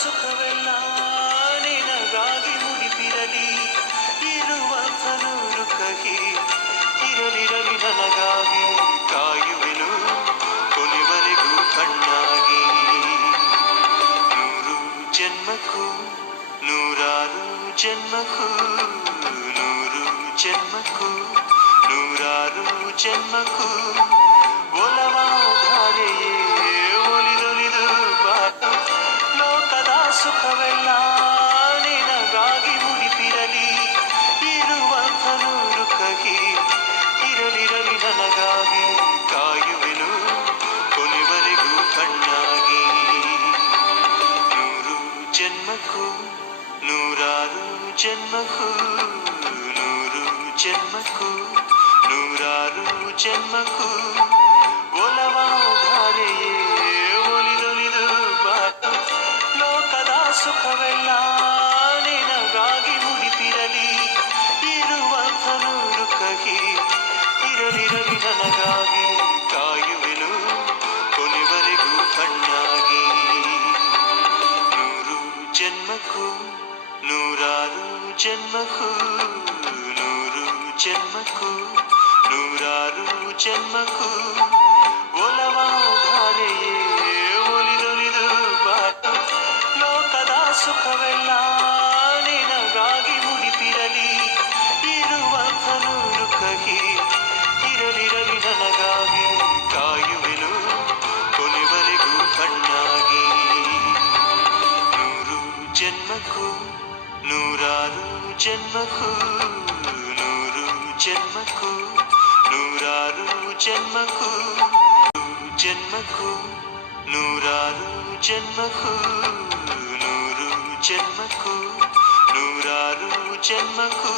ಸುಖವೆಲ್ಲ ನಿನಗಾಗಿ ಮುಡಿಪಿರಲಿ ಇರುವಂತ ನೂರು ಕಹಿ ಇರಲಿರಲಿ ನನಗಾಗಿ ಕಾಯುವೆನು ಕೊನೆವರೆಗೂ ಕಣ್ಣಾಗಿ ನೂರು ಜನ್ಮಕ್ಕೂ ನೂರಾರು ಜನ್ಮಕ್ಕೂ ನೂರು ಜನ್ಮಕ್ಕೂ ನೂರಾರು ಜನ್ಮಕ್ಕೂ ನಿನಗಾಗಿ ಮುಡಿಪಿರಲಿ ಇರುವಂತ ನೂರು ಕಹಿ ಇರಲಿರಲಿ ನನಗಾಗಿ ಕಾಯುವೆನು ಕೊನೆವರೆಗೂ ಕಣ್ಣಾಗಿ ನೂರು ಜನ್ಮಕ್ಕೂ ನೂರಾರು ಜನ್ಮಕ್ಕೂ ನೂರು ಜನ್ಮಕ್ಕೂ ನೂರಾರು ಜನ್ಮಕ್ಕೂ ನನಗಾಗಿ ಕಾಯುವೆನು, ಕೊನೆವರೆಗೂ ಕಣ್ಣಾಗಿ ನೂರು ಜನ್ಮಕ್ಕೂ, ನೂರಾರು ಜನ್ಮಕ್ಕೂ, ನೂರು ಜನ್ಮಕ್ಕೂ, ನೂರಾರು ಜನ್ಮಕ್ಕೂ, ಒಲವಾಧಾರೆಯೇ ಒಲಿದೊಲಿದು ಬಾತು. ಲೋಕದ ಸುಖವೆಲ್ಲ ನಿನಗಾಗಿ ಮುಡಿಪಿರಲಿ ಇರುವ ಕಹಿ. జన్మకు నూరారు జన్మకు నూరు జన్మకు నూరారు జన్మకు జన్మకు నూరారు జన్మకు నూరు జన్మకు నూరారు జన్మకు